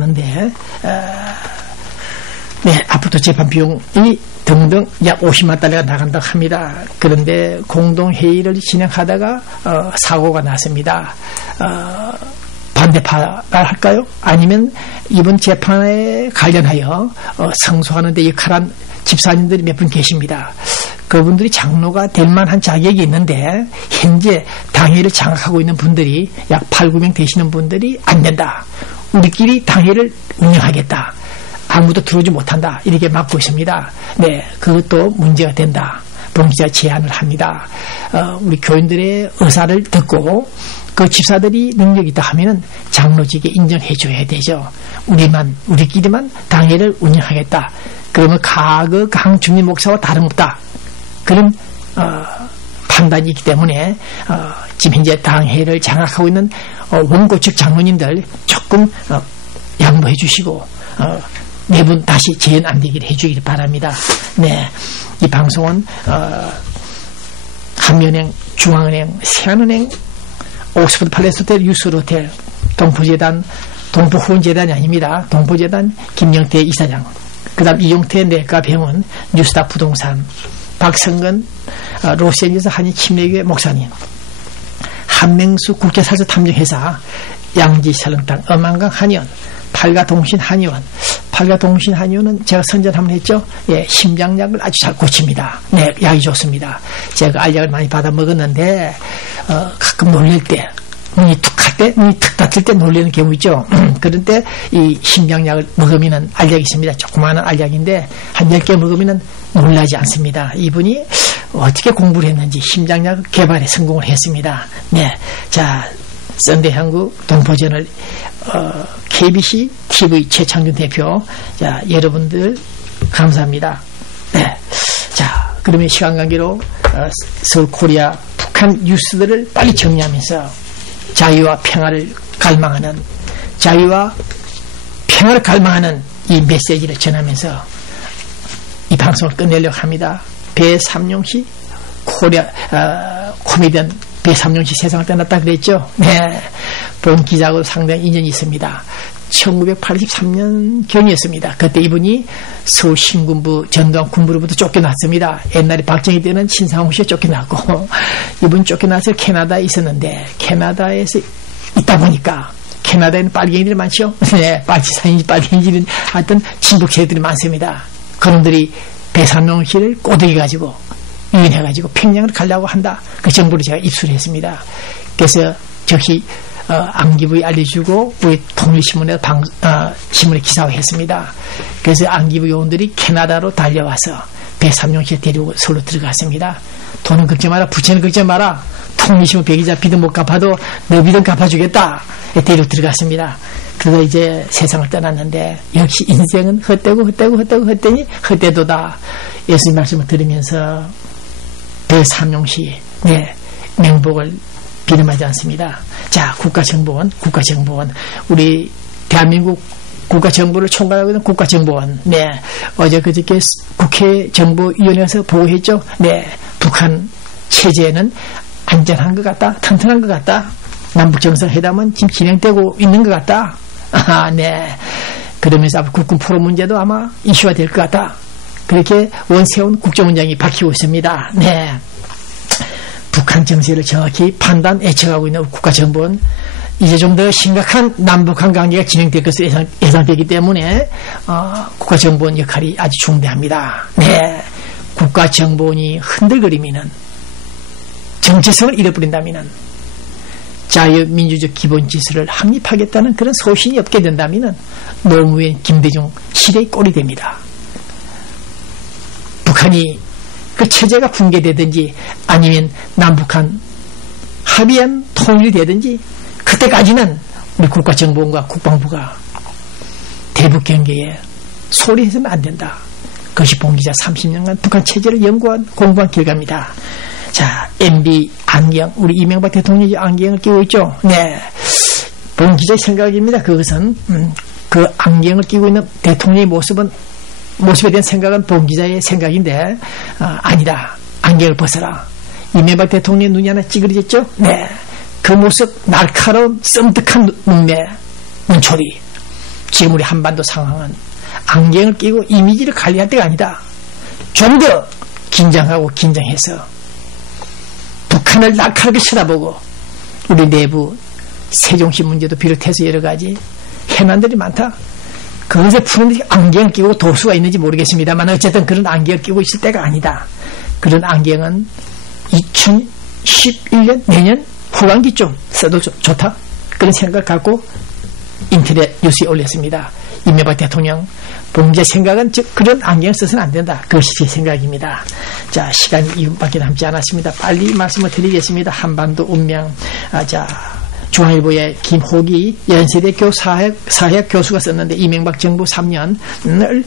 뜨는데, 네, 앞으로 재판 비용이 등등 약 50만 달러가 나간다고 합니다. 그런데 공동회의를 진행하다가 사고가 났습니다. 반대파가 할까요? 아니면 이번 재판에 관련하여 성소하는 데 역할한 집사님들이 몇 분 계십니다. 그분들이 장로가 될 만한 자격이 있는데 현재 당회를 장악하고 있는 분들이 약 8, 9명 되시는 분들이 안 된다. 우리끼리 당회를 운영하겠다. 아무도 들어오지 못한다. 이렇게 막고 있습니다. 네, 그것도 문제가 된다. 봉기자 제안을 합니다. 우리 교인들의 의사를 듣고 그 집사들이 능력이 있다 하면은 장로직에 인정해 줘야 되죠. 우리끼리만 당회를 운영하겠다. 그러면 과거 강중리 목사와 다름없다. 그런 판단이 있기 때문에 지금 현재 당회를 장악하고 있는 원고 측 장로님들 조금 양보해 주시고 매분 다시 재연 안 되기를 해주기를 바랍니다. 네, 이 방송은 한미은행, 중앙은행, 세안은행, 옥스퍼드 팔레스 호텔, 유스로 호텔, 동포재단, 동포후원재단이 아닙니다. 동포재단 김영태 이사장, 그 다음 이용태 내과병원, 뉴스타 부동산, 박성근 로스앤젤레스 한인침례교회 목사님, 한명수 국제사주 탐정회사, 양지설렁탕, 엄한강 한의원, 팔가동신 한의원. 팔가동신 한의원은 제가 선전 한번 했죠. 예, 심장약을 아주 잘 고칩니다. 네, 약이 좋습니다. 제가 알약을 많이 받아 먹었는데 가끔 놀랄 때, 눈이 툭할 때, 눈이 툭 닫힐 때 놀라는 경우 있죠. 그런 때 이 심장약을 먹으면 알약이 있습니다. 조그마한 알약인데 한 10개 먹으면 놀라지 않습니다. 이분이 어떻게 공부를 했는지 심장약 개발에 성공을 했습니다. 네, 자, 썬데이 한국 동포전을 KBC TV 최창준 대표, 자, 여러분들 감사합니다. 네, 자, 그러면 시간 관계로 서울 코리아 북한 뉴스들을 빨리 정리하면서 자유와 평화를 갈망하는, 자유와 평화를 갈망하는 이 메시지를 전하면서 이 방송을 끝내려고 합니다. 배삼룡씨 코리아 코미디언 배삼룡씨 세상을 떠났다 그랬죠. 네, 본 기자하고 상당히 인연이 있습니다. 1983년 경이었습니다. 그때 이분이 서울 신군부 전두환 군부로부터 쫓겨났습니다. 옛날에 박정희 때는 신상홍 씨가 쫓겨났고 이분 쫓겨나서 캐나다에 있었는데 캐나다에서 있다 보니까 캐나다에는 빨갱이들이 많죠. 네, 빨치산인지 빨갱이인지 하여튼 친북세들이 많습니다. 그놈들이 배삼룡 씨를 꼬드겨 가지고 유인해가지고 평양을 가려고 한다. 그 정보를 제가 입수했습니다. 그래서 즉시 안기부에 알려주고 우리 통일신문에 신문에 기사화했습니다. 그래서 안기부 요원들이 캐나다로 달려와서 배삼룡 씨를 데리고 서울로 들어갔습니다. 돈은 걱정 마라, 부채는 걱정 마라. 통일신문 배기자 비등 못 갚아도 너 비등 갚아주겠다. 데리고 들어갔습니다. 그래서 이제 세상을 떠났는데 역시 인생은 헛되니 헛되도다. 예수님 말씀을 들으면서 배삼룡 씨, 네, 명복을 비름하지 않습니다. 자, 국가정보원, 우리 대한민국 국가정보를 총괄하고 있는 국가정보원, 네, 어제 그저께 국회 정보위원회에서 보고했죠. 네, 북한 체제는 안전한 것 같다, 튼튼한 것 같다. 남북정상회담은 지금 진행되고 있는 것 같다. 아, 네. 그러면서 국군 포로 문제도 아마 이슈가 될 것 같다. 그렇게 원세훈 국정원장이 밝히고 있습니다. 네. 북한 정세를 정확히 판단, 예측하고 있는 국가정보원, 이제 좀 더 심각한 남북한 관계가 진행될 것으로 예상되기 때문에 국가정보원 역할이 아주 중대합니다. 네. 국가정보원이 흔들거리면은, 정체성을 잃어버린다면은, 자유민주적 기본질서를 확립하겠다는 그런 소신이 없게 된다면은 노무현 김대중 시대의 꼴이 됩니다. 북한이 그 체제가 붕괴되든지 아니면 남북한 합의한 통일이 되든지 그때까지는 우리 국가정보원과 국방부가 대북 경계에 소리해서는 안 된다. 그것이 봉기자 30년간 북한 체제를 공부한 결과입니다. 자, MB 안경, 우리 이명박 대통령이 안경을 끼고 있죠. 네, 봉기자의 생각입니다. 그것은 그 안경을 끼고 있는 대통령의 모습에 대한 생각은 봉기자의 생각인데 아니다. 안경을 벗어라. 이명박 대통령의 눈이 하나 찌그러졌죠. 네, 그 모습 날카로운 썸득한 눈매, 눈초리, 지금 우리 한반도 상황은 안경을 끼고 이미지를 관리할 때가 아니다. 좀 더 긴장하고 긴장해서 북한을 날카롭게 쳐다보고 우리 내부 세종시 문제도 비롯해서 여러 가지 해난들이 많다. 그것에 푸는데 안경을 끼고 도수가 있는지 모르겠습니다만 어쨌든 그런 안경을 끼고 있을 때가 아니다. 그런 안경은 2011년 내년 후반기쯤 써도 좋다. 그런 생각을 갖고 인터넷 뉴스에 올렸습니다. 이명박 대통령 봉기자 생각은 즉 그런 안경을 써서는 안 된다. 그것이 제 생각입니다. 자, 시간이 2분밖에 남지 않았습니다. 빨리 말씀을 드리겠습니다. 한반도 운명. 중앙일보의 김호기 연세대교 사회학 교수가 썼는데 이명박 정부 3년을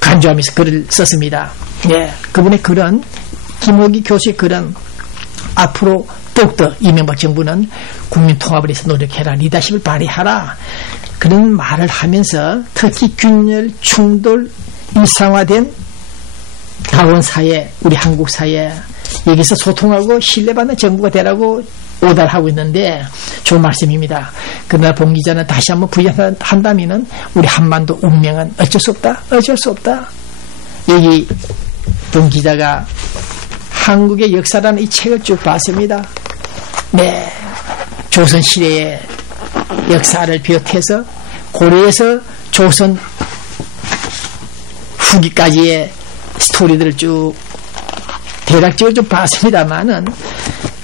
간주하면서 글을 썼습니다. 예, 그분의 글은 김호기 교수의 글은 앞으로 더욱더 이명박 정부는 국민 통합을 위해서 노력해라, 리더십을 발휘하라, 그런 말을 하면서 특히 균열, 충돌, 일상화된 다원 사회, 우리 한국 사회, 여기서 소통하고 신뢰받는 정부가 되라고 오달하고 있는데 좋은 말씀입니다. 그러나 봉 기자는 다시 한번 부연한다면은 우리 한반도 운명은 어쩔 수 없다. 어쩔 수 없다. 여기 봉 기자가 한국의 역사라는 이 책을 쭉 봤습니다. 네, 조선 시대의 역사를 비롯해서 고려에서 조선 후기까지의 스토리들을 쭉 대략적으로 좀 봤습니다만은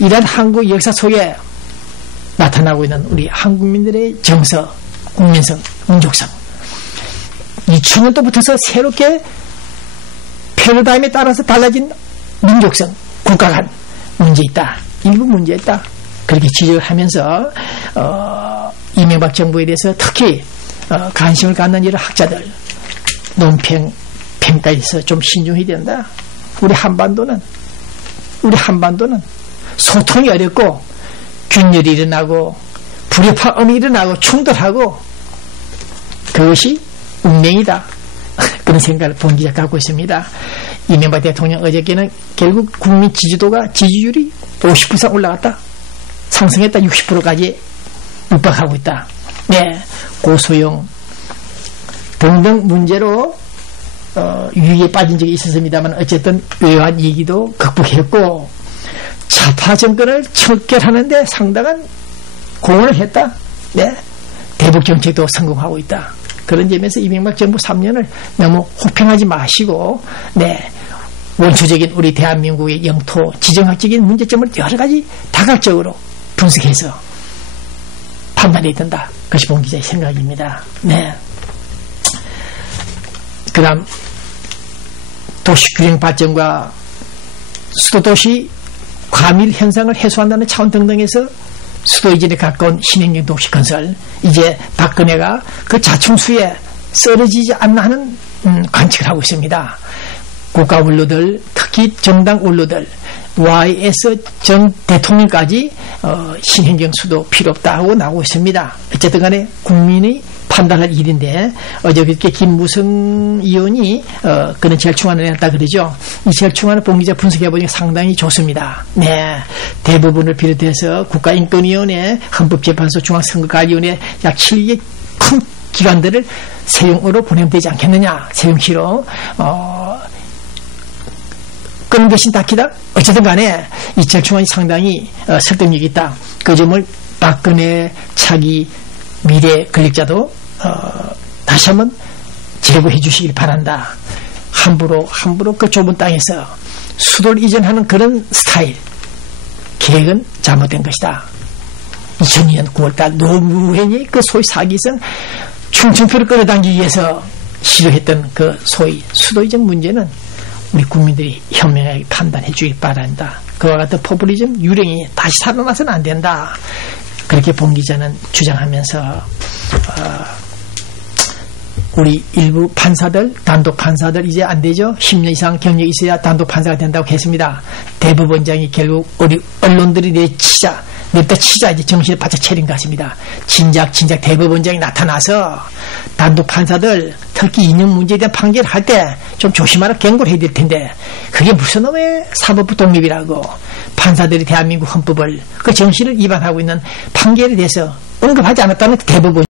이런 한국 역사 속에 나타나고 있는 우리 한국민들의 정서, 국민성, 민족성, 2000년도부터서 새롭게 패러다임에 따라서 달라진 민족성, 국가 간 문제 있다. 일부 문제 있다. 그렇게 지적을 하면서 이명박 정부에 대해서 특히 관심을 갖는 이런 학자들 논평, 평가에 있어 좀 신중해야 된다. 우리 한반도는 소통이 어렵고 균열이 일어나고 불협화음이 일어나고 충돌하고 그것이 운명이다. 그런 생각을 봉 기자가 갖고 있습니다. 이명박 대통령 어저께는 결국 국민 지지율이 50% 이상 올라갔다. 상승했다. 60%까지 육박하고 있다. 네, 고소용 등등 문제로 위기에 빠진 적이 있었습니다만 어쨌든 외환 위기도 극복했고 좌파 정권을 척결하는데 상당한 공헌을 했다. 네, 대북 정책도 성공하고 있다. 그런 점에서 이명박 정부 3년을 너무 혹평하지 마시고, 네, 원초적인 우리 대한민국의 영토 지정학적인 문제점을 여러 가지 다각적으로 분석해서 판단해야 된다. 그것이 봉 기자의 생각입니다. 네. 그 다음 도시균형 발전과 수도도시 과밀 현상을 해소한다는 차원 등등에서 수도 이전에 가까운 신행정 도시 건설, 이제 박근혜가 그 자충수에 쓰러지지 않나 하는 관측을 하고 있습니다. 국가 원로들, 특히 정당 원로들, YS 전 대통령까지 신행정 수도 필요 없다 하고 나오고 있습니다. 어쨌든 간에 국민이 판단할 일인데 어저께 김무성 의원이 그런 절충안을 냈다 그러죠. 이 절충안을 봉 기자 분석해 보니까 상당히 좋습니다. 네, 대부분을 비롯해서 국가인권위원회, 헌법재판소, 중앙선거관리위원회 약 7개 큰 기관들을 세용으로 보내면 되지 않겠느냐. 세용시로 그런 것이 딱히다. 어쨌든 간에 이 절충안이 상당히 설득력이 있다. 그 점을 박근혜 차기 미래 권력자도 다시 한번 제고해 주시길 바란다. 함부로 그 좁은 땅에서 수도를 이전하는 그런 스타일 계획은 잘못된 것이다. 2002년 9월달 노무현이 그 소위 사기성 충청표를 끌어당기기 위해서 시도했던 그 소위 수도 이전 문제는 우리 국민들이 현명하게 판단해 주길 바란다. 그와 같은 포퓰리즘 유령이 다시 살아나서는 안 된다. 그렇게 봉 기자는 주장하면서 우리 일부 판사들, 단독 판사들 이제 안 되죠. 10년 이상 경력이 있어야 단독 판사가 된다고 했습니다. 대법원장이 결국 우리 언론들이 냅다 치자 이제 정신을 바짝 차린 것 같습니다. 진작 대법원장이 나타나서 단독 판사들 특히 이념 문제에 대한 판결을 할 때 좀 조심하라 경고를 해야 될 텐데 그게 무슨 놈의 사법부 독립이라고 판사들이 대한민국 헌법을 그 정신을 위반하고 있는 판결에 대해서 언급하지 않았다는 대법원